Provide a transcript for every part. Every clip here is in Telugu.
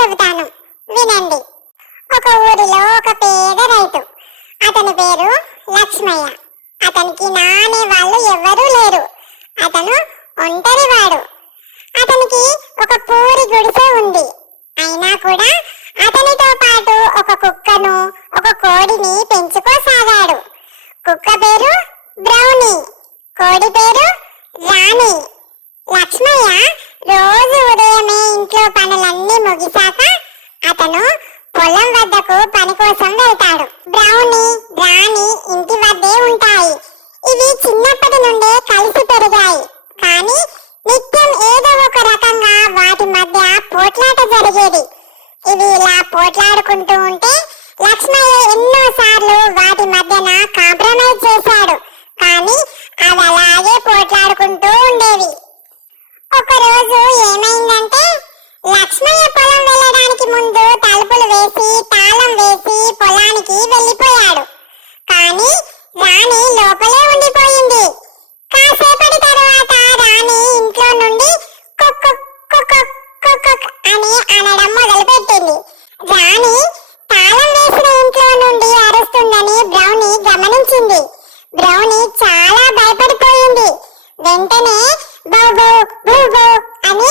చెబుతాను. వినండి. ఒక ఊరిలో ఒక పేద రైతు. అతని పేరు లక్ష్మయ్య. అతనికి నానే వాళ్ళు ఎవ్వరూ లేరు. అతను ఒంటరివాడు. అతనికి ఒక పూరి గుడిసె ఉంది. అయినా కూడా అతనితో పాటు ఒక కుక్కను ఒక కోడిని పెంచుకోసాగాడు. కుక్క పేరు బ్రౌనీ. కోడి పేరు రాణి. లక్ష్మయ్య రోజు ఉదయమే ఇంట్లో పనులన్నీ ముగిశాక అతను పొలం వద్దకు పని కోసం వెళ్తాడు. బ్రౌనీ రాణి ఇంటి వద్దే ఉంటాయి. ఇవి చిన్నప్పటి నుండే కలిసి పెరిగాయి. కానీ నిత్యం ఏదో ఒక రకంగా వాటి మధ్య పోట్లాట జరిగేది. ఇవి ఇలా పోట్లాడుకుంటూ ఉంటే లక్ష్మయ్య ఎన్నోసార్లు వాటి మధ్యన వేసి తాళం వేసి పొలానికి వెళ్ళిపోయాడు. కానీ రాణి లోపలే ఉండిపోయింది. కాసేపటి తర్వాత రాణి ఇంట్లో నుండి అని అనడం మొదలుపెట్టింది. రాణి తాళం వేసిన ఇంట్లో నుండి అరుస్తుందని బ్రౌని గమనించింది. బ్రౌని చాలా భయపడిపోయింది. వెంటనే బౌ బౌ బౌ బౌ అని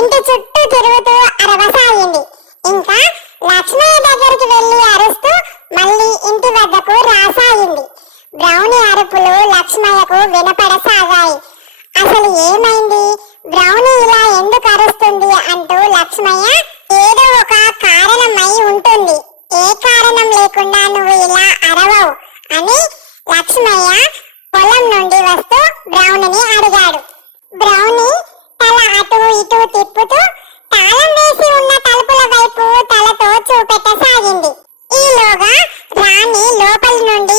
ఇంటి చుట్టూ తిరుగుతూ అరవసాగింది ఇంకా లక్ష్మయ్య దగ్గరికి వెళ్ళి అరుస్తూ మళ్ళీ ఇంటి వద్దకు రాసాగింది బ్రౌని అరుపులు లక్ష్మయ్యకు వినపడసాగాయి. అసలు ఏమైంది? బ్రౌని ఇలా ఎందుకు అరుస్తుంది అంటూ లక్ష్మయ్య ఏదో ఒక కారణమై ఉంటుంది. ఏ కారణం లేకుండా నువ్వు ఇలా అరవవు అని లక్ష్మయ్య పొలం నుండి వస్తూ బ్రౌనిని అడిగాడు. బ్రౌని తల అటు ఇటు తిప్పుతూ తాళం వేసి ఉన్న తలుపుల వైపు తలతో చూపెట్టసాగింది. ఈలోగా రాణి లోపలి నుండి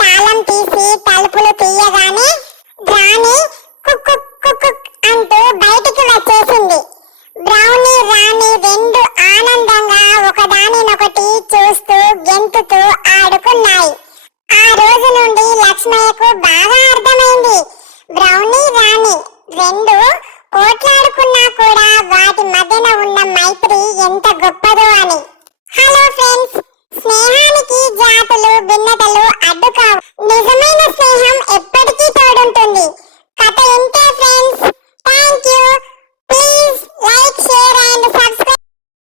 తాళం తీసి తలుపులు తీయగానే రాణి కుక్ కుక్ కుక్ అంటూ బయటికి వచ్చేసింది. బ్రౌనీ రాణి రెండు ఆనందంగా ఒకదానినొకటి చూస్తూ గెంతుతూ ఆడుకున్నాయి. ఆ రోజు నుండి లక్ష్మయ్యకు బాగా అర్థమైంది. బ్రౌనీ